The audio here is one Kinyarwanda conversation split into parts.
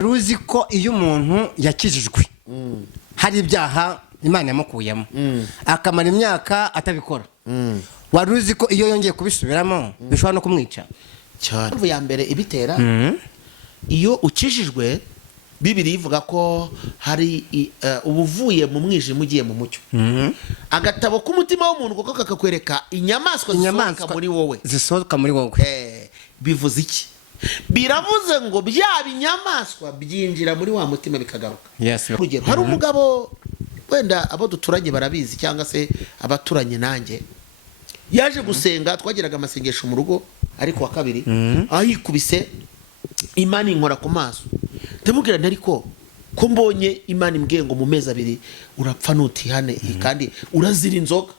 ruzi ko iyo umuntu yakijijwe hari ibyaha Imana yamukuyemo akamara imyaka atabikora wari uzi ko iyo yongeye kubisubiramo bishobora no kumwica cyane. Ya mbere ibitera iyo ukijijwe Bibiri ivuga ko hari ubuvuye mu mwijima ugiye mu mucyo. Agatabo k'umutima w'umuntu kuko kakakwereka inyamaswa zisohoka muri wowe. Bivuze iki? Biravuze ngo bya binyamaswa byinjira muri wa mutima bikagaruka. Urugero hari umugabo wenda abo duturanye barabizi cyangwa se abaturanye nanjye yaje gusenga, twagiraga amasengesho mu rugo ariko wa kabiri ayikubise Imana inkora ku maso. Ndamubwira ariko ko mbonye Imana imbwiye ngo mu mezi abiri urapfa nutihane kandi urazira inzoga.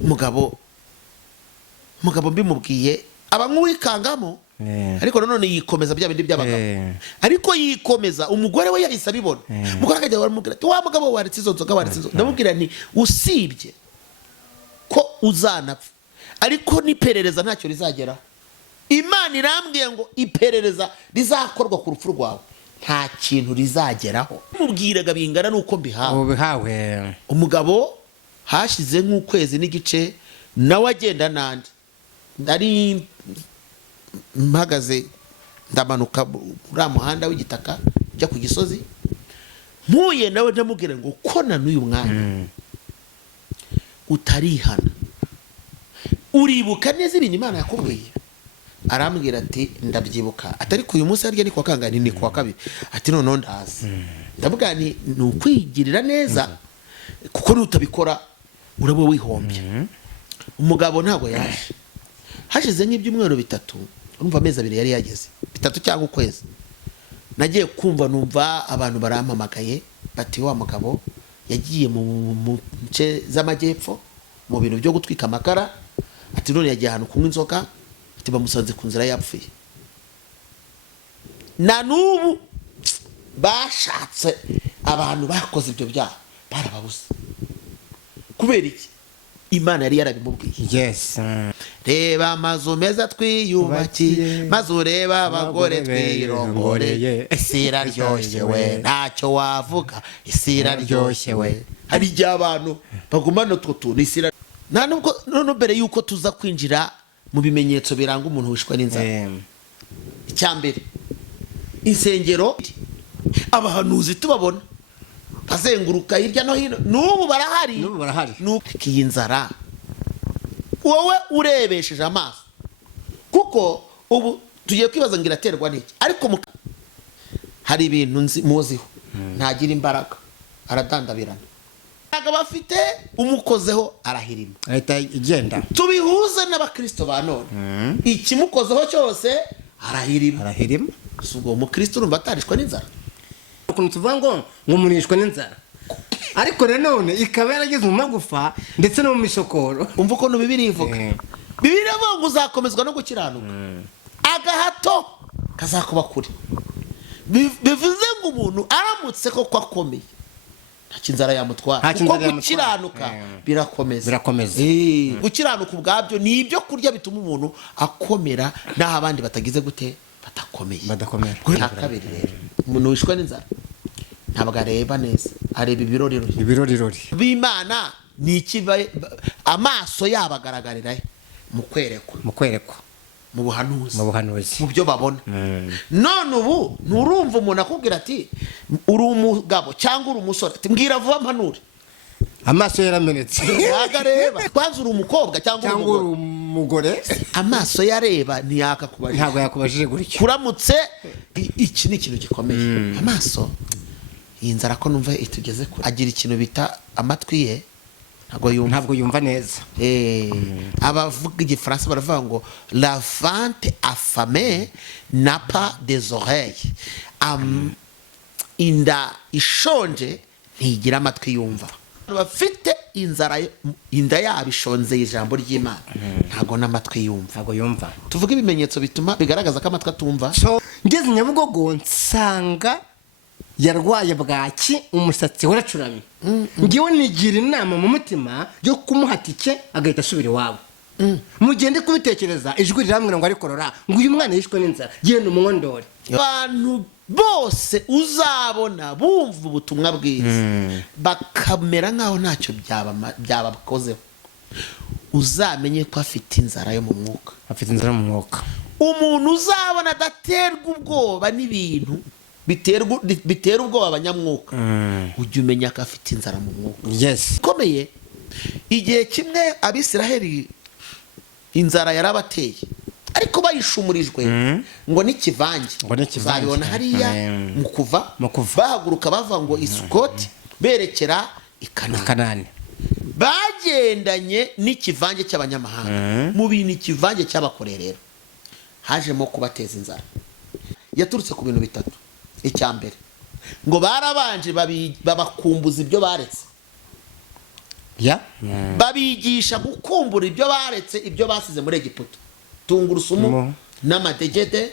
Mugabo mbimubwiye aba nk'uwikangamo ariko none yikomeza bya bindi by'abagabo ariko yikomeza umugore we yahise abibona. Mugore akajya baramubwira ati wa mugabo waretse izo nzoga ndamubwira nti usibye ko uzanapfa ariko niperereza ntacyo rizageraho. Imana irambwiye ngo iperereza rizakorwa ku rupfu rwawe nta kintu rizageraho. Mubwiraga bingana nuko mbihawe. Umugabo hashize nk'ukwezi n'igice nawe agenda nandi ndari mpagaze ndamanuka uriya muhanda w'igitaka ujya ku gisozi mpuye nawe ndamubwira ngo ko na n'uyu mwanya utarihana uribuka neza ibintu Imana yakubwiye. Arambwira ati ndabyibuka atari ku uyu munsi harya ni kwa kangani ni kwa kabiri ati none ndazi. Ndavuga ni ukwigirira neza kuko nutabikora urabo wihombye. Umugabo ntago yaje hashize nk'ibyumweru bitatu urumva amezi abiri yari yageze bitatu cyangwa ukwezi nagiye kumva numva abantu barampamagaye bati wa mugabo yagiye mu nce z'amajyepfo mu bintu byo gutwika amakara ati none yagiye ahantu kunywa inzoga ati bamusanze ku nzira yapfuye. Na n'ubu bashatse abantu bakoze ibyo byaha barababuze kubera iki? Imana yari yarabimubwiye. Reba amazu meza twiyubakiye maze ureba abagore twirongoreye isi iraryoshye we ntacyo wavuga isi iraryoshye we. Hari igihe abantu bagumana utwo tuntu isi nta nubwo none mbere yuko tuza kwinjira mu bimenyetso biranga umuntu wishwe n'inzara. Icyambere insengero abahanuzi tubabona bazenguruka hirya no hino n'ubu barahari. Iyi nzara wowe urebesheje amaso kuko ubu tugiye kwibaza ngo iraterwa n'iki ariko hari ibintu muziho ntagira imbaraga aradandabirana ntago bafite umukozeho arahirima ahita igenda. Tubihuze n'abakristo ba none ikimukozeho cyose arahirima. Ubwo umukristo urumva atarishwa n'inzara ukuntu tuvuga ngo umunishwe n'inzara ariko none ikaba yarageze mu magufa ndetse no mu misokoro. Umva ukuntu Bibiri ivuga. Bibiri ivuga ngo uzakomezwa no gukiranuka agahato kazakuba kuri. Bivuze ngo umuntu aramutse koko akomeye nta kinzara yamutwara kuko gukiranuka birakomeza. Gukiranuka ubwabyo ni ibyo kurya bituma umuntu akomera naho abandi batagize gute badakomera. Kabiri rero umuntu wishwe n'inzara ntabwo areba neza areba ibirori b'Imana ni iki amaso yabagaragarira mu kwerekwa mu buhanuzi mu byo babona. None ubu nturumva umuntu akubwira ati uri umugabo cyangwa uri umusore ati mbwira vuba mpanure amaso yaramenetse agareba kwanza uri umukobwa cyangwa uri umugore amaso yareba ntiyakakubajije ntabwo yakubajije gutyo kuramutse. Iki ni ikintu gikomeye amaso. Iyi nzara ko numva itugeze kure agira ikintu bita amatwi ye ntabwo yumva neza. Abavuga igifaransa baravuga ngo la vente affamée n'a pas des oreilles. Inda ishonje ntigira amatwi yumva. Bafite inzara inda yabo ishonze ijambo ry'Imana ntago n'amatwi yumva. Tuvuga ibimenyetso bituma bigaragaza ko amatwi atumva. Ngeze Nyabugogo nsanga yarwaye bwaki umusatsi waracuramye. Ngiwe nigira inama mu mutima yo kumuhatike agahita asubira iwabo. mugende kubitekereza ijwi riramwira ngo arikorora ngo uyu mwana yishwe n'inzara genda umwondore. Abantu bose uzabona bumva ubutumwa bwiza bakamera nkaho ntacyo byabakozeho, uzamenye ko afite inzara yo mu mwuka. Afite inzara mu mwuka. Umuntu uzabona adaterwa ubwoba n'ibintu bitera ubwoba abanyamwuka, ujya umenya ko afite inzara mu mwuka. Yes. Ikomeye. Igihe kimwe Abisiraheli inzara yarabateye, ariko bayishumurijwe ngo n'ikivange. Uzabibona hariya mu kuva bahaguruka bava ngo Isukoti berekera i Kanani. Bagendanye n'ikivange cy'abanyamahanga. Mu bintu ikivange cyabakoreye rero hajemo kubateza inzara. Yaturutse ku bintu bitatu. Icya mbere ngo barabanje babakumbuza ibyo baretse. Babigisha gukumbura ibyo baretse, ibyo basize muri Egiputa, tungurusumu n'amadegede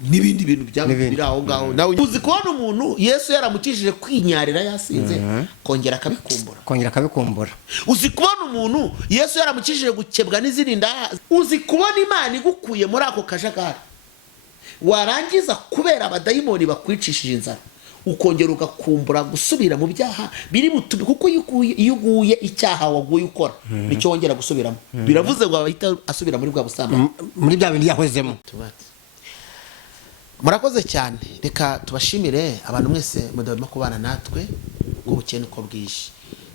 n'ibindi bintu biri aho ngaho. Nawe uzi kubona umuntu Yesu yaramukijije kwinyarira yasinze kongera akabikumbura. Uzi kubona umuntu Yesu yaramukijije gukebwa n'izindi nda. Uzi kubona Imana igukuye muri ako kajagari, warangiza kubera abadayimoni bakwicishije inzara ukongera ugakumbura gusubira mu byaha biri butubi. Kuko iyo uguye icyaha waguye ukora nicyo wongera gusubiramo. Biravuze ngo ahita asubira muri bwa busambanyi, muri bya bindi yahozemo. Murakoze cyane. Reka tubashimire abantu mwese mudahwema kubana natwe ngo bukene uko bwije.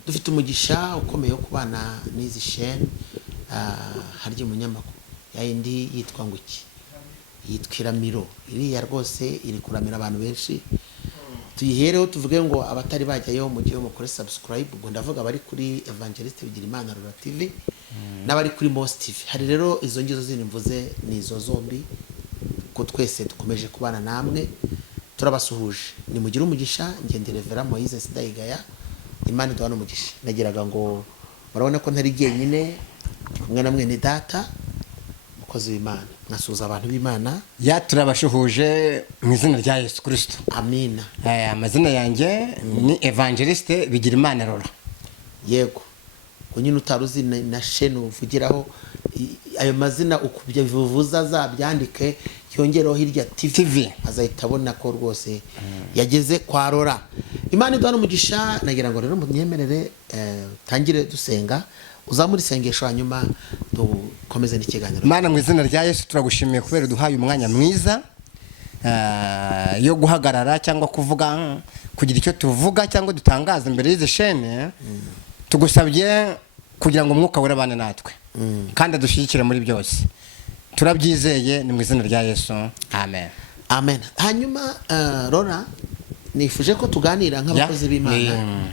Dufite umugisha ukomeye wo kubana n'izi shene. Harya umunyamakuru yayindi yitwa ngo iki, yitwa Iramiro. Iriya rwose iri kuramira abantu benshi. Tuyihereho tuvuge ngo abatari bajyayo mu gihe mukore subscribe. Ubwo ndavuga bari kuri Evangeliste Bigirimana Rora TV n'abari kuri Mos TV. Hari rero izo ngizo zindi mvuze ni izo zombi, ko twese dukomeje kubana namwe. Turabasuhuje, ni mugire umugisha. Ngendere Vera Moise Sidayigaya. Imana iduhana umugisha. Nagiraga ngo murabona ko ntari jyenyine, kumwe na mwene data mukozi w'Imana. Mwasuhuza abantu b'Imana. Turabashuhuje mu izina rya Yesu Kristo. Amina. Amazina yanjye ni Evangeliste Bigirimana Rora. Yego. Unyine utaruzi na shene uvugiraho ayo mazina ukubye bivuza zabyandike yongeraho hirya TV azahita abona ko rwose yageze kwa Rora. Imana iduhana umugisha. Nagira ngo rero munyemerere tangire dusenga, uzamuri sengesho hanyuma dukomeze n'ikiganiro. Mana mu izina rya Yesu turagushimiye kubera duhaye umwanya mwiza yo guhagarara cyangwa kuvuga, kugira icyo tuvuga cyangwa dutangaza imbere y'izi shene. Tugusabye kugira ngo umwuka wera bane natwe kandi adushyigikire muri byose. Turabyizeye ni mu izina rya Yesu. Amen. Amen. Hanyuma Rora, nifuje ko tuganira nk'abakozi b'Imana,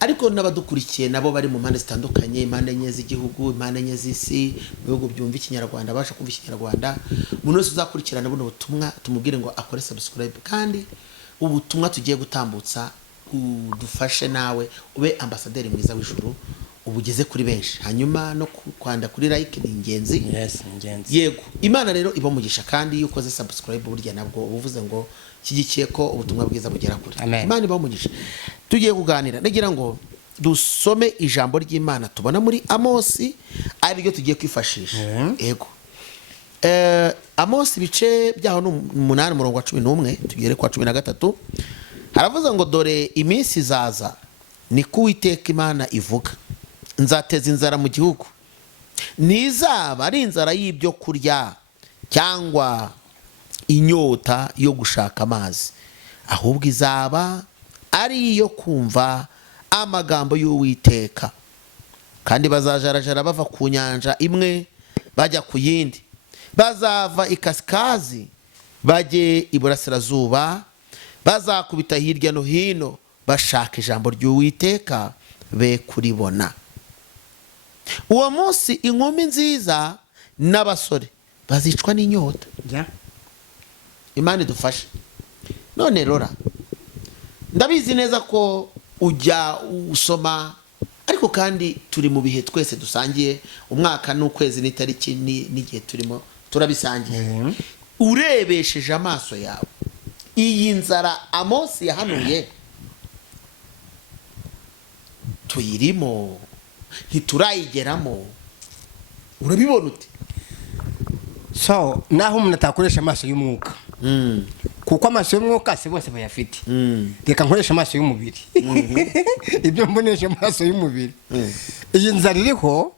ariko n'abadukurikiye nabo bari mu mpande zitandukanye, impande enye z'igihugu, impande enye z'isi, mu bihugu byumva ikinyarwanda, abasha kumva ikinyarwanda. Umuntu wese uzakurikirana buno butumwa tumubwire ngo akore subscribe, kandi ubutumwa tugiye gutambutsa udufashe nawe ube ambasaderi mwiza w'ijuru, ubugeze kuri benshi. Hanyuma no kwanda kuri like ni ingenzi. Yes, ingenzi. Yego. Imana rero ibamugisha, kandi iyo ukoze subscribe burya nabwo uvuze ngo kigikiye ko ubutumwa bwiza bugera kure. Imana ibamugisha. Tugiye kuganira, nagira ngo dusome ijambo ry'Imana tubona muri Amosi, ari ryo tugiye kwifashisha. Yego. Amosi bice byaho 8 umurongo wa 11 tugere kwa 13. Haravuze ngo dore iminsi izaza, ni ko Uwiteka Imana ivuga, nzateza inzara mu gihugu. Ntizaba ari inzara y'ibyo kurya cyangwa inyota yo gushaka amazi, ahubwo izaba ari iyo kumva amagambo y'Uwiteka. Kandi bazajarajara bava ku nyanja imwe bajya ku yindi, bazava ikasikazi bajye iburasirazuba, bazakubita hirya no hino bashaka ijambo ry'Uwiteka be kuribona. Uwo munsi inkumi nziza n'abasore bazicwa n'inyota. Imana idufashe. None Rora, ndabizi neza ko ujya usoma, ariko kandi turi mu bihe twese dusangiye, umwaka n'ukwezi n'itariki n'igihe turimo turabisangiye. Urebesheje amaso yawe iyi nzara Amosi yahanuye, tuyirimo ntiturayigeramo, urabibona ute? So naho umuntu atakoresha amaso y'umwuka, kuko amaso y'umwuka si bose bayafite, reka nkoresha amaso y'umubiri. Ibyo mbonesha amaso y'umubiri, iyi nzara iriho,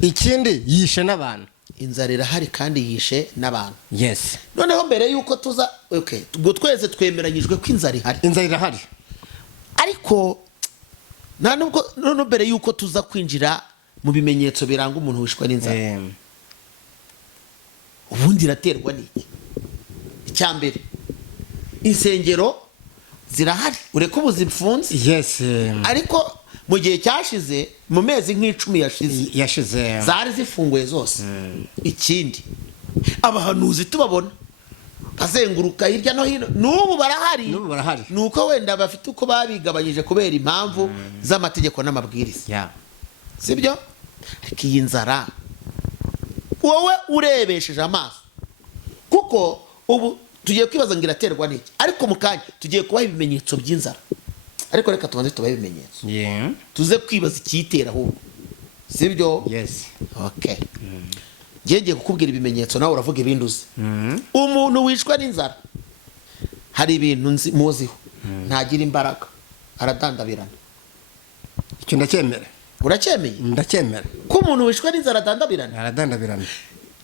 ikindi yishe n'abantu. Inzara irahari kandi yishe n'abantu. Yes. Noneho mbere yuko tuza, okay, ubwo twese twemeranyijwe ko inzara ihari. Inzara irahari. Ariko none mbere yuko tuza kwinjira mu bimenyetso biranga umuntu wishwe n'inzara, ubundi iraterwa n'iki? Icyambere, insengero zirahari, ureka ubu zifunze. Yes. Ariko mu gihe cyashize, mu mezi nk'icumi yashize zari zifunguye zose. Ikindi, abahanuzi tubabona bazenguruka hirya no hino, n'ubu barahari. Nuko wenda bafite uko babigabanyije kubera impamvu z'amategeko n'amabwiriza, sibyo? Ariko iyi nzara wowe urebesheje amaso, kuko ubu tugiye kwibaza ngo iraterwa n'iki, ariko mu kanya tugiye kubaha ibimenyetso by'inzara. Ariko reka tubanze tubahe ibimenyetso, tuze kwibaza ikiyitera ahubwo, sibyo? Yes. Okay. Ngiye kukubwira ibimenyetso, nawe uravuga ibindi uzi. Umuntu wishwe n'inzara, hari ibintu muziho, ntagira imbaraga, aradandabirana. Icyo ndacyemera. Uracyemeye? Ndacyemera ko umuntu wishwe n'inzara aradandabirana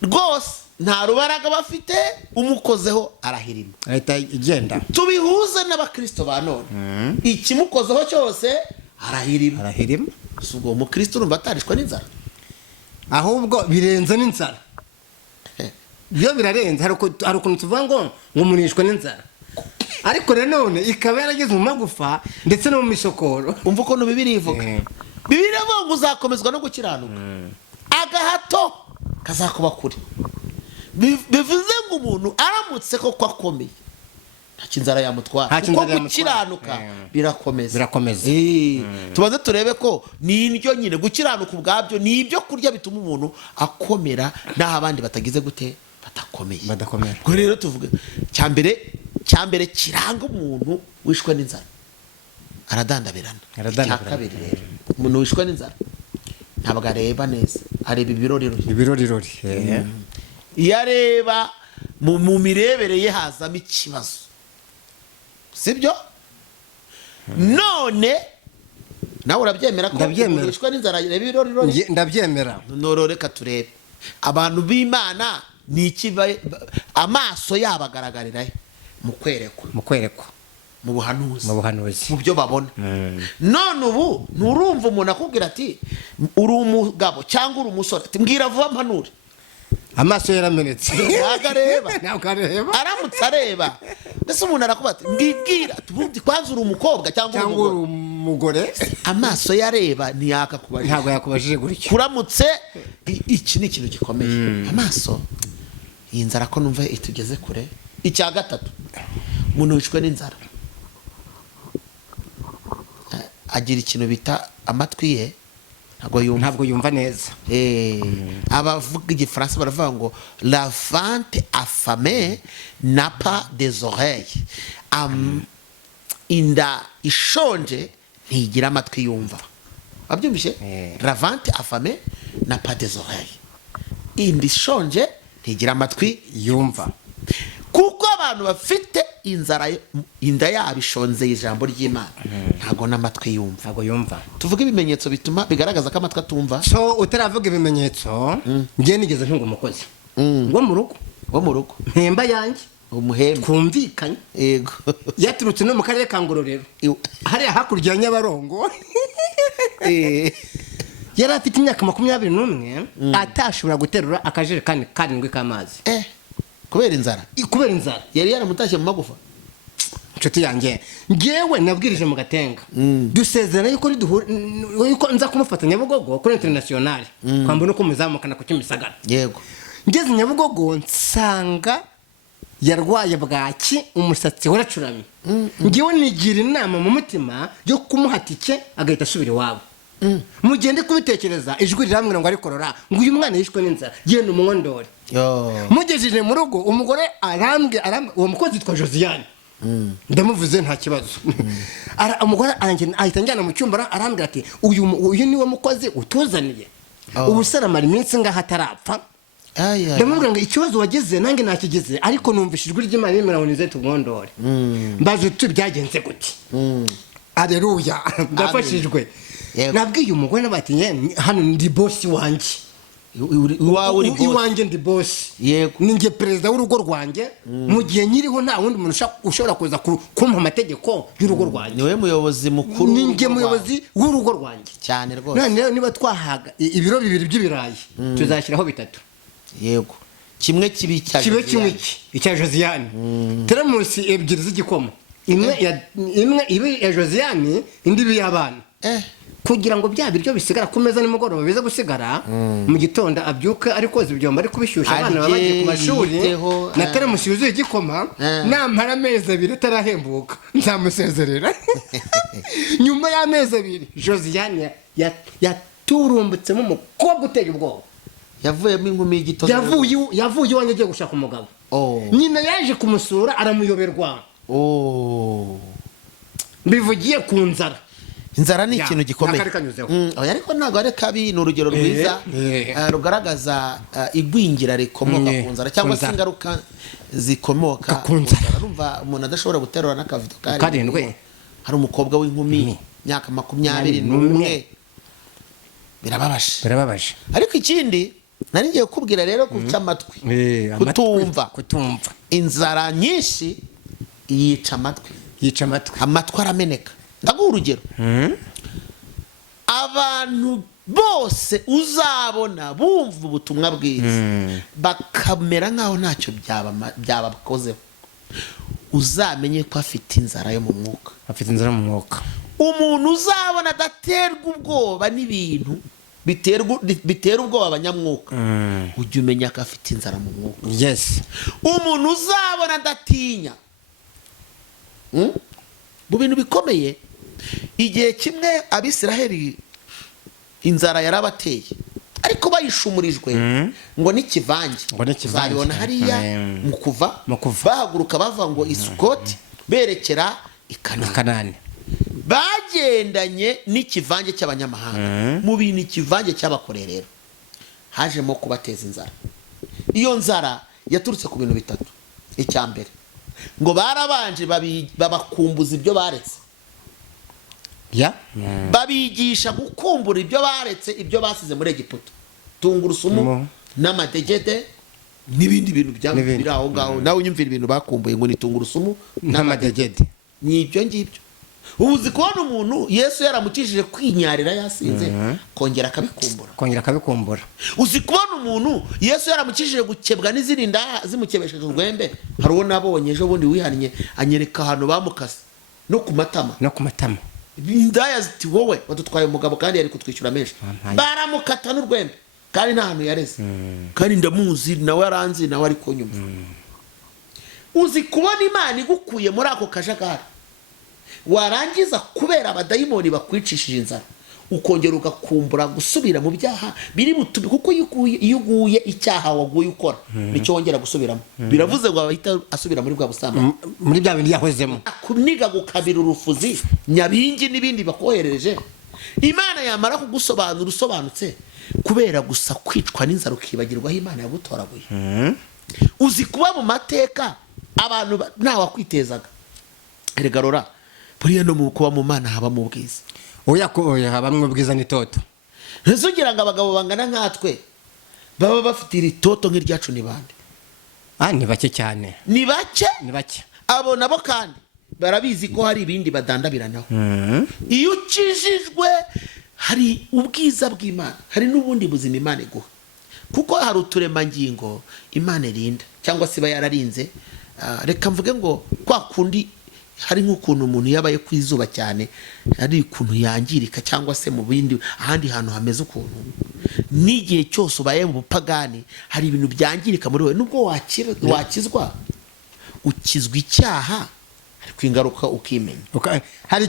rwose, nta rubaraga bafite, umukozeho arahirima, ahita igenda. Tubihuze n'abakristo ba none, ikimukozeho cyose arahirima. Si ubwo umukristo urumva atarishwe n'inzara? Ahubwo birenze n'inzara. Byo birarenze. Hari ukuntu tuvuga ngo umuntu yishwe n'inzara, ariko nanone ikaba yarageze mu magufa ndetse no mu misokoro. Umva ukuntu Bibiliya ivuga. Bibiliya ivuga ngo uzakomezwa no gukiranuka, agahato kazakuba kure. Bivuze ngo umuntu aramutse koko akomeye, nta kinzara yamutwara, kuko gukiranuka birakomeza. Tubanze turebe ko ni indyo nyine, gukiranuka ubwabyo ni ibyo kurya bituma umuntu akomera, naho abandi batagize gute, badakomeye. Ubwo rero tuvuge cyambere kiranga umuntu wishwe n'inzara, aradandabirana. Icya kabiri rero, umuntu wishwe n'inzara ntabwo areba neza, areba ibirorirori. Iyo areba mu mirebere ye hazamo ikibazo, sibyo? None nawe urabyemera ko umuntu wishwe n'inzara areba ibirorirori? Ndabyemera. Reka turebe abantu b'Imana ni iki amaso yabo agaragarira mu kwerekwa, mu buhanuzi, mu byo babona. None ubu nturumva umuntu akubwira ati uri umugabo cyangwa uri umusore, ati mbwira vuba mpanure. Amaso yaramenetse. Ntabwo areba. Aramutse areba, mbese umuntu arakuba ati mbwira, tubundi kwanza uri umukobwa cyangwa uri umugore. Amaso yareba ntiyakakubajije. Ntabwo yakubajije gutyo. Kuramutse iki ni ikintu gikomeye. Amaso, iyi nzara ko numva itugeze kure. Icya gatatu, umuntu wishwe n'inzara agira ikintu bita amatwi ye ntabwo yumva neza. Abavuga igifaransa baravuga ngo la vente affamée n'a pas des oreilles. Inda ishonje ntigira amatwi yumva. Wabyumvise? La vente affamée n'a pas des oreilles. Inda ishonje ntigira amatwi yumva. Kuko abantu bafite inzara, inda yabo ishonze ijambo ry'Imana, ntago n'amatwi yumva. Tuvuge ibimenyetso bituma bigaragaza ko amatwi atumva. So utaravuga ibimenyetso, ngiye nigeze ntunga umukozi wo mu rugo mpemba yanjye, umuhemba twumvikanye, yego, yaturutse no mu karere ka Ngororero hariya hakurya ya Nyabarongo. Yari afite imyaka 21 atashobora guterura akajerekani karindwi k'amazi. Kubera inzara yari yaramutashye mu magufa. Inshuti yanjye, ngewe nabwirije mu Gatenga, dusezerana yuko nza kumufata Nyabugogo kuri international, kwambona uko muzamukana ku Kimisagara. Yego. Ngeze Nyabugogo nsanga yarwaye bwaki, umusatsi waracuramye. Ngewe nigira inama mu mutima yo kumuhatike agahita asubira iwabo. Mugende kubitekereza, ijwi riramwira ngo ari korora, ngo uyu mwana yishwe n'inzara, genda umwondore. Mugejeje mu rugo, umugore arambwe, uwo mukozi twa Josiane, ndamuvuze nta kibazo. Umugore ahita njyana mu cyumba, arambwira ati uyu niwe mukozi utuzaniye. ubu saramara iminsi ngaho atarapfa ndamubwira ngo ikibazo wageze nange nakigize ariko numvise ijwi ry'Imana rimwe nize tugondore mbaje uti byagenze gute aleluya ndafashijwe nabwiye umugore nabati hano ndi boss wanjye iwanjye ndi boss ninjye perezida w'urugo rwanjye mu gihe nyiriho nta wundi muntu ushobora kuza kumpa amategeko y'urugo rwanjye niwe muyobozi mukuru ninjye muyobozi w'urugo rwanjye cyane rwose none niba twahaga ibiro 2 by'ibirayi tuzashyiraho 3 yego kimwe kibi icya Josiane teremusi 2 z'igikoma imwe ibi ya Josiane indi bi y'abana kugira ngo bya biryo bisigara ku meza nimugoroba bize gusigara mu gitondo abyuka ariko ibyomba ari kubishyushya abana babagiye ku mashuri na teremusi yuzuye igikoma namara amezi 2 atarahembuka nzamusezerera nyuma y'amezi 2 Josiane yaturumbutsemo umukobwa uteye ubwoba yavuyemo inkumi y'igitondo yavuye iwanjye agiye gushaka umugabo nyina yaje kumusura aramuyoberwa bivugiye ku nzara inzara ni ikintu gikomeye ariko ntabwo ari kabi ni urugero rwiza rugaragaza igwingira rikomoka ku nzara cyangwa se ingaruka zikomoka ku nzara urumva umuntu adashobora guterura n'akavido karindwi hari umukobwa w'inkumi myaka 21 birababaje ariko ikindi nari ngiye kubwira rero guca amatwi kutumva inzara nyinshi yica amatwi arameneka ndaguha urugero abantu bose uzabona bumva ubutumwa bwiza bakamera nkaho ntacyo byabakozeho uzamenye ko afite inzara yo mu mwuka umuntu uzabona adaterwa ubwoba n'ibintu bitera ubwoba abanyamwuka ujye umenya ko afite inzara mu mwuka umuntu uzabona adatinya mu bintu bikomeye igihe kimwe Abisiraheli inzara yarabateye ariko bayishumurijwe ngo n'ikivange uzabibona hariya mu kuva bahaguruka bava ngo Isukoti berekera i Kanani bagendanye n'ikivange cy'abanyamahanga mu bintu ikivange cy'abakorera rero hajemo kubateza inzara iyo nzara yaturutse ku bintu 3 icya mbere ngo barabanje babakumbuza ibyo baretse babigisha gukumbura ibyo baretse ibyo basize muri Egiputa tungurusumu n'amadegede n'ibindi bintu biri aho ngaho nawe unyumvira ibintu bakumbuye ngo ni tungurusumu n'amadegede ni ibyo ngibyo ubuzi kubona umuntu Yesu yaramukijije kwinyarira yasinze kongera akabikumbura uzi kubona umuntu Yesu yaramukijije gukebwa n'izirinda zimukebesheje urwembe hari uwo nabonye ejo bundi wihannye anyereka ahantu bamukase no ku matama indaya ziti wowe wadutwaye umugabo kandi yari kutwishyura menshi baramukata n'urwembe kandi nta hantu yareze kandi ndamuzi nawe yaranzi nawe ari kunyumva uzi kubona Imana igukuye muri ako kajagari warangiza kubera abadayimoni bakwicishije inzara ukongera ugakumbura gusubira mu byaha biri butubi kuko iyo uguye icyaha waguye ukora nicyo wongera gusubiramo biravuze ngo abahita asubira muri bwa busamba muri bya bindi yahozemo kuniga gukabira urufuzi nyabingi n'ibindi bakoherereje Imana yamara kugusobanura usobanutse kubera gusa kwicwa n'inzara ukibagirwa aho Imana yagutoraguye uzi kuba mu mateka abantu ntawakwitezaga regarora buriya no mu kuba mu Mana haba mu bwiza haba mu bwiza n'itoto ntuzugira ngo abagabo bangana nkatwe baba bafite iri toto nk'iryacu ni bande ni bake cyane ni bake abo nabo kandi barabizi ko hari ibindi badandabiranaho iyo ukijijwe hari ubwiza bw'Imana hari n'ubundi buzima Imana iguha kuko hari uturemangingo Imana irinda cyangwa se iba yararinze reka mvuge ngo kwa kundi hari nk'ukuntu umuntu yabaye ku izuba cyane ari ukuntu yangirika cyangwa se mu bindi ahandi hantu hameze ukuntu n'igihe cyose ubaye mu bupagani hari ibintu byangirika muri we nubwo wakizwa ukizwa icyaha ariko ingaruka ukimenya hari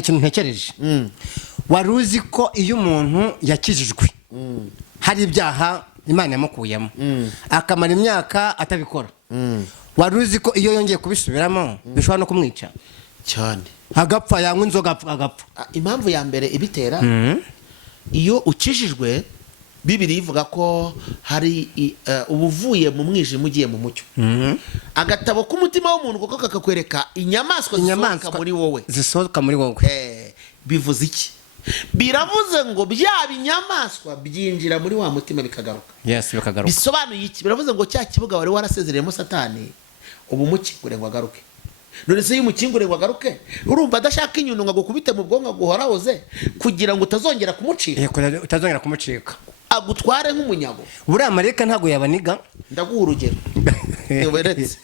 ikintu ntekereje wari uzi ko iyo umuntu yakijijwe hari ibyaha Imana yamukuyemo akamara imyaka atabikora wari uzi ko iyo yongeye kubisubiramo bishobora no kumwica cyane agapfa yanywa inzoga agapfa impamvu ya mbere ibitera iyo ukijijwe Bibiri ivuga ko hari ubuvuye mu mwijima ugiye mu mucyo. Agatabo k'umutima w'umuntu kuko kakakwereka inyamaswa zisohoka muri wowe. Zisohoka muri wowe. Bivuze iki? Biravuze ngo byaba inyamaswa byinjira muri wa mutima bikagaruka. Yes, bikagaruka. Bisobanuye iki? Biravuze ngo cya kibuga wari warasezereyemo Satani ubu mukingure ngo agaruke. None se y'umukingure ngo agaruke urumva adashaka inyundo ngo agukubite mu bwonko guhorahoze kugira ngo utazongera kumucika. Utazongera kumucika. Agutware nk'umunyago. Buriya marayika ntago yabaniga. Ndaguha urugero. Weretse.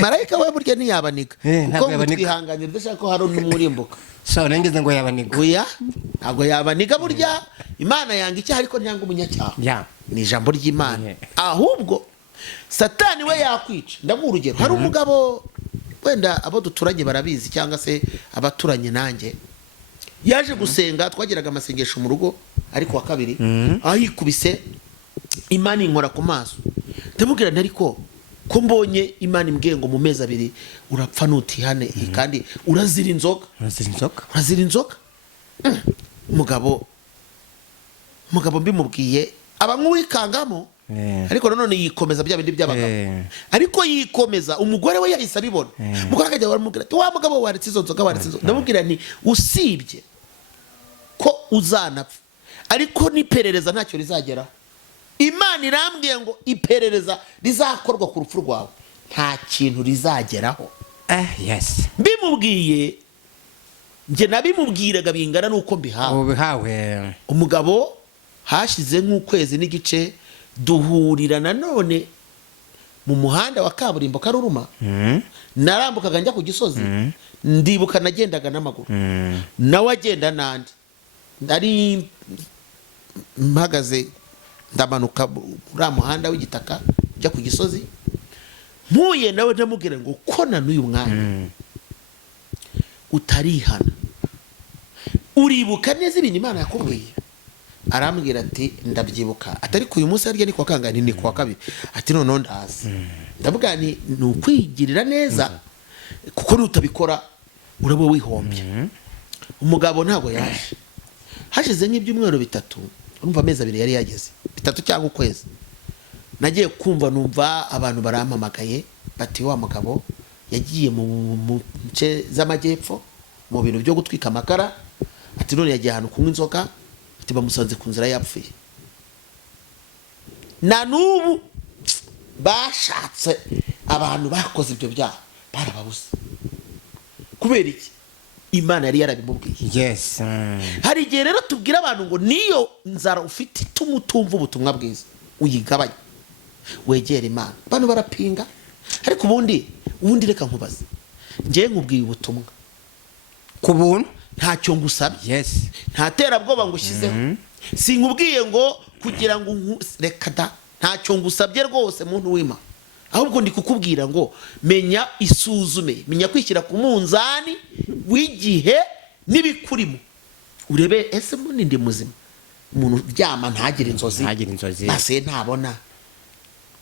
Marayika we burya ntiyabaniga. Kuko mutwihanganira udashaka ko hari n'umurimbuka. So nangeze ngo yabaniga. Oya, ntago yabaniga burya. Imana yanga icyaha ariko ntiyanga umunyacyaha. Ni ijambo ry'Imana. Ahubwo Satani we yakwica. Ndaguha urugero. Hari umugabo wenda abo duturanye barabizi cyangwa se abaturanye nanjye. Yaje gusenga twagiraga amasengesho mu rugo ariko wa kabiri aho yikubise Imana inkora ku maso. Ndamubwira ariko ko mbonye Imana imbwiye ngo mu mezi 2 urapfa nutihane kandi urazira inzoga. Urazira inzoga. Mugabo mbimubwiye aba nk'uwikangamo. Ariko none yikomeza bya bindi by'abagabo. Ariko yikomeza umugore we yahise abibona. Mugore akajya baramubwira ati wa mugabo waretse izo nzoga waretse inzoga. Ndamubwira nti usibye ko uzanapfa ariko n'iperereza ntacyo rizageraho. Imana irambwiye ngo iperereza rizakorwa ku rupfu rwawe nta kintu rizageraho. Yes. Bimubwiye nje nabimubwiraga bingana nuko mbihawe. Umugabo hashize nk'ukwezi n'igice duhurira nanone mu muhanda wa kaburimbo Karuruma. Narambukaga njya ku Gisozi. Ndibuka nagendaga n'amaguru. Nawe agenda nandi. Ndari mpagaze ndamanuka ura muhanda w'igitaka njya ku Gisozi. Mpuye nawe ndamubwira ngo ko na n'uyu mwanya utarihana uribuka neza ibintu Imana yakubwiye. Arambwira ati ndabyibuka atari ku uyu munsi arya ni kwa kangani ni kwa kabiri ati none ndazi. Ndavuga ni ukwigirira neza kuko nutabikora urabo wihombye. Umugabo ntago yaje hashize nk'ibyumweru 3 urumva amezi 2 yari yageze 3 cyangwa ukwezi. Nagiye kumva numva abantu barampamagaye bati wa mugabo yagiye mu nce z'amajyepfo mu bintu byo gutwika amakara ati none yagiye ahantu kunywa inzoga ati bamusanze ku nzira yapfuye. Na nubu bashatse abantu bakoze ibyo byaha barababuze. Kubera iki? Imana yari yarabimubwiye. Yes. Hari igihe rero tubwira abantu ngo niyo nzara ufite tumutumva ubutumwa bwiza uyigabanye wegera Imana. Bano barapinga ariko ubundi reka nkubaze ngiye nkubwiye ubutumwa ku buntu ntacyo ngusabye. Yes. Nta terabwoba ngushyizeho. Sinkubwiye ngo kugira ngo reka da ntacyo ngusabye rwose muntu w'Imana. Ahubwo ndi kukubwira ngo menya isuzume menya kwishyira ku munzani w'igihe nibikurimo urebe ese mbone ndi muzima. Umuntu byama ntagire inzozi base ntabona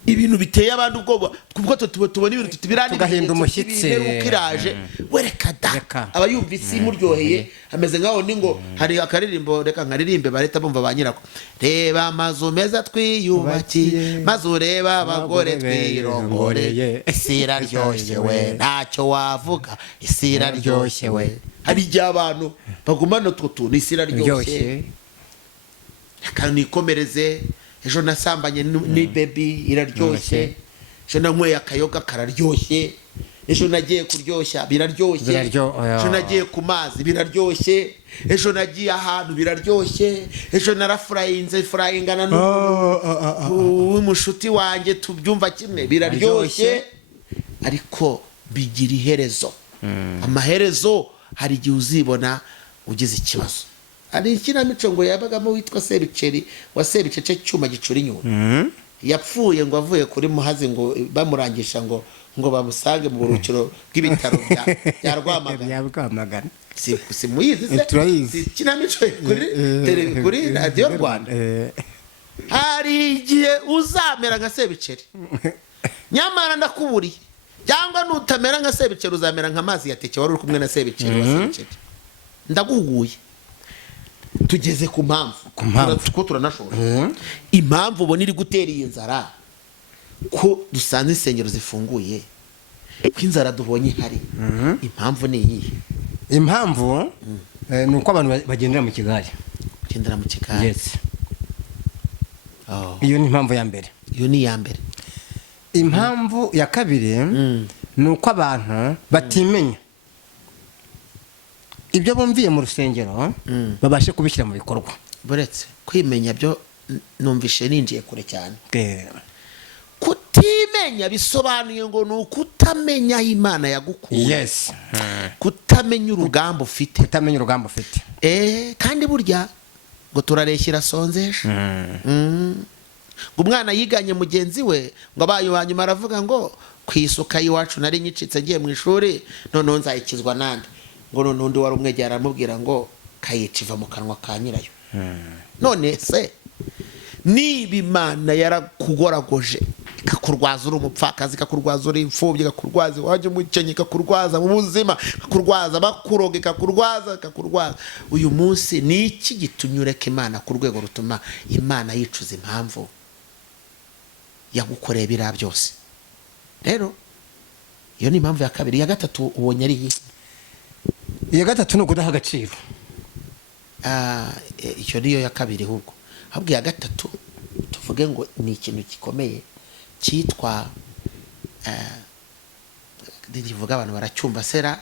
ibintu biteye abantu ubwoba kuko tubona ibintu tutibirani tugahinda umushyitsi ukiraje wereka da abayumvise muryoheye ameze ngaho ni ngo hari akaririmbo reka nkaririmbe bareta bumva banyirako reba amazu meza twiyubakiye maze ureba abagore twirongoreye isira ryoshye we ntacyo wavuga isira ryoshye we. Hari igihe abantu bagumana utwo isira ryoshye kandi nikomereze ejo nasambanye ni baby iraryoshye ejo nanyweye akayoga kararyoshye ejo nagiye kuryoshya biraryoshye ejo nagiye ku mazi biraryoshye ejo nagiye ahantu biraryoshye ejo narafurayingana n'umushuti wanjye tubyumva kimwe biraryoshye ariko bigira iherezo. Amaherezo hari igihe uzibona ugize ikibazo. Ari ikinamico ngo yabagamo witwa Sebiceri wa Sebicece cyuma gicura inyuma. Yapfuye ngo avuye kuri Muhazi ngo bamurangisha ngo bamusange mu burukiro bw'ibitaro bya Rwamagana. Si muyizi se kinamico kuri Radio Rwanda. Hari igihe uzamera nka Sebiceri. Nyamara ndakuburiye cyangwa nutamera nka Sebiceri uzamera nka mazi yateke wari uri kumwe na Sebiceri wa Sebiceri. Ndaguguye tugeze ku mpamvu ko turanashobora impamvu ubona iri gutera iyi nzara ko dusanze insengero zifunguye ko inzara dubonye ihari impamvu ni iyihe? Impamvu ni uko abantu bagendera mu kigare. Bagendera mu kigare. Yes. Iyo ni impamvu ya mbere. Iyo ni iya mbere. Impamvu ya kabiri ni uko abantu batimenya ibyo bumviye mu rusengero babashe kubishyira mu bikorwa. Buretse kwimenya byo numvishe ninjiye kure cyane. Kutimenya bisobanuye ngo ni ukutamenya Imana yagukuye. Yes. Kutamenya urugamba ufite. Kutamenya urugamba ufite. Kandi burya ngo turareshyira sonzesha. Ngo umwana yiganye mugenzi we ngo abaye wanyuma aravuga ngo kwisuka iwacu nari nyicitse ngiye mu ishuri none nzayikizwa nande. Ngo nundi wari umwegera aramubwira ngo kayica mu kanwa ka nyirayo. None se niba Imana yarakugoragoje ikakurwaza uri umupfakazi, ikakurwaza uri imfubyi, ikakurwaza waje umukenye, ikakurwaza mu buzima, ikakurwaza bakuroga, ikakurwaza uyu munsi ni iki gitumye ureka Imana ku rwego rutuma Imana yicuza impamvu yagukoreye biriya byose? Rero iyo ni impamvu ya kabiri. Iya gatatu ubonye ari iyi? Iya gatatu ni ukudaha agaciro. Icyo niyo ya kabiri. Ahubwo iya gatatu tuvuge ngo ni ikintu gikomeye cyitwa ndivuga abantu baracyumva sera,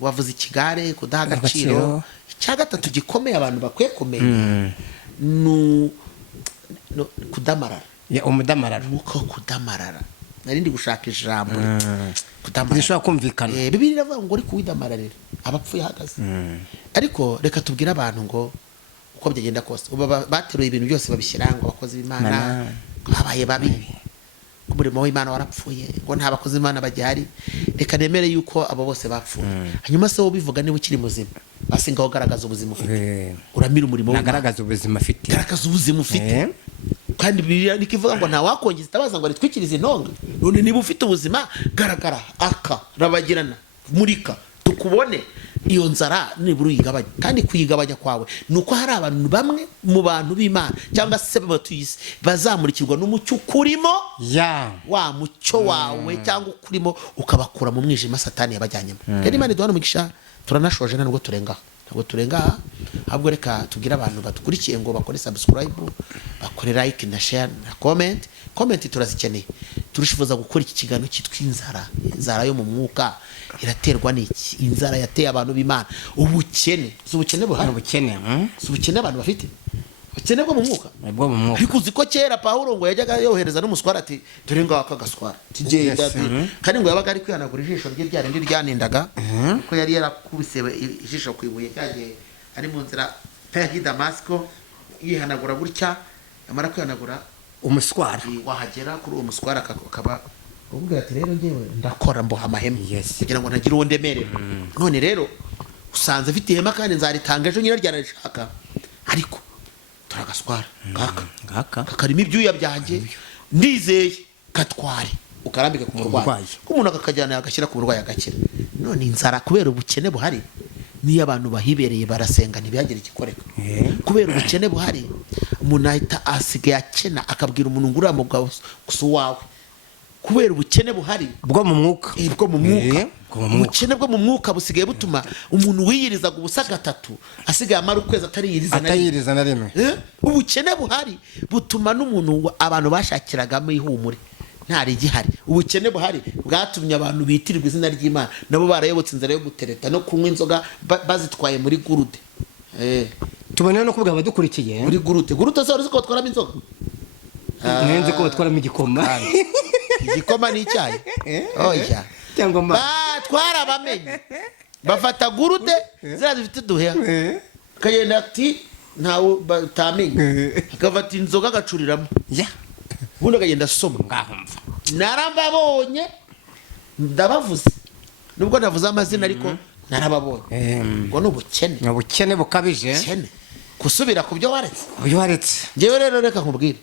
wavuze ikigare, kudaha agaciro. Icya gatatu gikomeye abantu bakwiye kumenya ni kudamarara. Umudamarara. Nuko kudamarara nari ndi gushaka ijambo kudamarara zishobora kumvikana. Bibiliya iravuga ngo uri kuwidamararira abapfuye ahagaze. Ariko reka tubwire abantu ngo uko byagenda kose bateruye ibintu byose babishyira ngo abakozi b'Imana babaye babi, umurimo w'Imana warapfuye, ngo nta bakozi b'Imana bagihari. Reka nemere yuko abo bose bapfuye. Hanyuma se wo bivuga niba ukiri muzima basi ngaho garagaza ubuzima ufite. Uramira umurimo w'Imana. Nagaragaza ubuzima ufite. Garagaza ubuzima ufite. Kandi Bibiliya nikivuga ngo nta wakongeza itabaza ngo aritwikirize intonga. None niba ufite ubuzima garagara rabagirana murika tukubone. Iyo nzara nibura uyigabanya. Kandi kuyigabanya kwawe nuko hari abantu bamwe mu bantu b'Imana cyangwa se batuyise bazamurikirwa n'umucyo ukurimo. Wa mucyo wawe cyangwa ukurimo ukabakura mu mwijima Satani yabajyanyemo. Rero Imana iduhana umugisha. Turanashoje ntabwo turenga ahubwo reka tubwire abantu batukurikiye ngo bakore subscribe, bakore like na share na comment turazikeneye. Turushifuza gukora iki kiganiro cyitwa inzara yo mu mwuka iraterwa n'iki? Inzara yateye abantu b'Imana ubukene. Ubukene buhari. Ubukene abantu bafite. Ubukene bwo mu mwuka. Ariko uzi ko kera Pawulo ngo yajyaga yohereza n'umuswara ati dore ngaho akagaswara tugenda ati kandi ngo yabaga ari kwihanagura ijisho rye ryarindi ryanindaga ko yari yarakubise ijisho kwibuye cyagiye ari mu nzira ya Damasco yihanagura gutya amara kwihanagura umuswara wahagera kuri uwo muswara akaba ubwira ati rero ngewe ndakora mboha amahema kugira ngo ntagire uwo ndemerera. None rero usanze afite ihema kandi nzaritanga ejo nyira ryanarishaka ariko turagaswara ngaka kakarimo ibyuya byanjye ndizeye katware ukarambika ku murwayi k'umuntu akakajyana agashyira ku murwayi agakira. None inzara kubera ubukene buhari niyo abantu bahibereye barasenga ntibyagira igikoreka. Kubera ubukene buhari umuntu ahita asigaye akena akabwira umuntu ngo uriya mugabo gusa uwawe. Kubera ubukene buhari bwo mu mwuka. Ubukene bwo mu mwuka busigaye butuma umuntu wiyirizaga ubusa gatatu asigaye amara ukwezi atayiriza na rimwe. Ubukene buhari butuma n'umuntu abantu bashakiragamo ihumure ntari gihari. Ubukene buhari bwatumye abantu bitirirwa izina ry'Imana nabo barayobotse inzara yo gutereta no kunywa inzoga bazitwaye muri gurude. Tubone no kubwa abadukurikiye muri gurude se uzi ko batwaramo inzoga. Nenze ko batwaramo igikoma. Igikoma ni icyayi. Oya cyangwa batwara bamenye bafata gurude zira zifite duheha kagenda ati ntawe batamenye akafata inzoga agacuriramo ubundi akagenda asoma. Ngahumva narababonye ndabavuze nubwo navuze amazina ariko narababonye. Ngo n'ubukene bukabije kusubira ku byo waretse. Ngewe rero reka nkubwire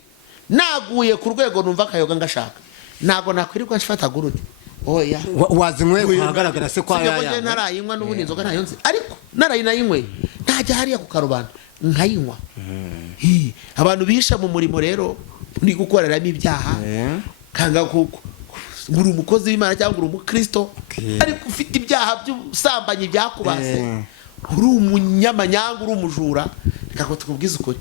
naguye ku rwego numva akayoga ngashaka ntago nakwirirwa nshifata gurude. Oya wazinywe kuhagaragara se kwa yaya narayinywa n'ubundi inzoga nayo nzi ariko narayinayinywe ntajya hariya ku karubanda nkayinywa. Abantu bisha mu murimo rero uri gukoreramo ibyaha kanga kuko uri umukozi w'Imana cyangwa uri umukristo ariko ufite ibyaha by'ubusambanyi byakubase, uri umunyamanyanga, uri umujura, reka ko tukubwiza ukuri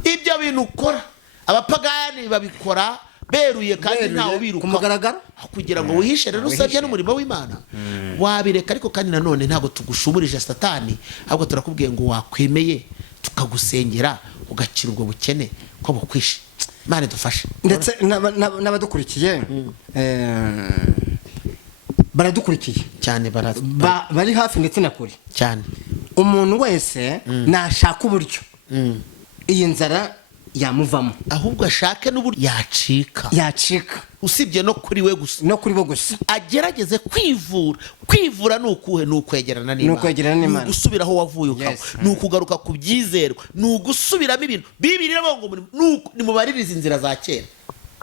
ibyo bintu ukora abapagani babikora beruye kandi ntawe biruka kumugaragara kugira ngo wihishe. Rero usabye n'umurimo w'Imana wabireka, ariko kandi nanone ntabwo tugushumurije satani, ahubwo turakubwiye ngo wakwemeye tukagusengera ugakira ubwo bukene ko bukwishe. Imana dufashe. Ndetse n'abadukurikiye baradukurikiye cyane, bari hafi ndetse na kure cyane. Umuntu wese nashaka uburyo iyi nzara yamuvamo, ahubwo ashake n'uburyo yacika usibye no kuri we gusa, no kuri bo gusa agerageze kwivura ni ukuhe? Ni ukwegerana n'Imana, ni ugusubira aho wavuye ukaba, ni ukugaruka ku byizerwa, ni ugusubiramo ibintu Bibiliya ivuga ngo nimubaririze inzira za kera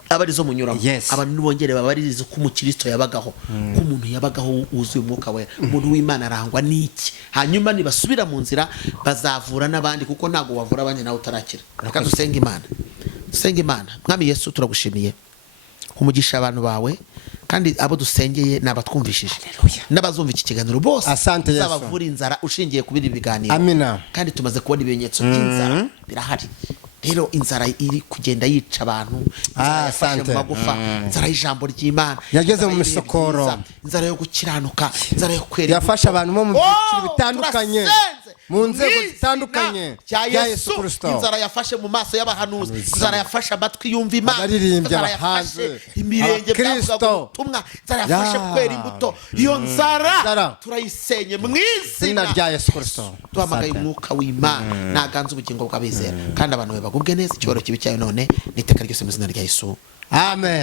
abarizo munyuramo. Abantu bongere babaririze ko umukristo yabagaho, ko umuntu yabagaho wuzuye umwuka wera, umuntu w'Imana arangwa n'iki, hanyuma nibasubira mu nzira bazavura n'abandi, kuko ntago wavura abanye nawe utarakira. Reka dusenge Imana. Mwami Yesu turagushimiye umugisha abantu bawe, kandi abo dusengeye nabatwumvishije n'abazumva iki kiganiro bose zabavura inzara ushingiye kubiri biganiro. Amina. Kandi tumaze kubona ibimenyetso by'inzara birahari. Rero inzara iri kugenda yica abantu, yafashe mu magufa, inzara y'ijambo ry'Imana yageze mu misokoro, inzara yo gukiranuka, inzara yo kwera, yafashe abantu bo mu byiciro bitandukanye, mu nzego zitandukanye ya Yesu Kristo. Inzara yafashe mu maso y'abahanuzi, inzara yafashe amatwi yumva Imana, inzara yafashe imirenge byavuga ubutumwa, inzara yafashe kwera imbuto. Iyo nzara turayisenye mu izina rya Yesu Kristo. Duhamagaye umwuka w'Imana naganze ubugingo bw'abizera, kandi abantu bagubwe neza, icyubahiro kibi cyayo none n'iteka ryose mu izina rya Yesu. Amen.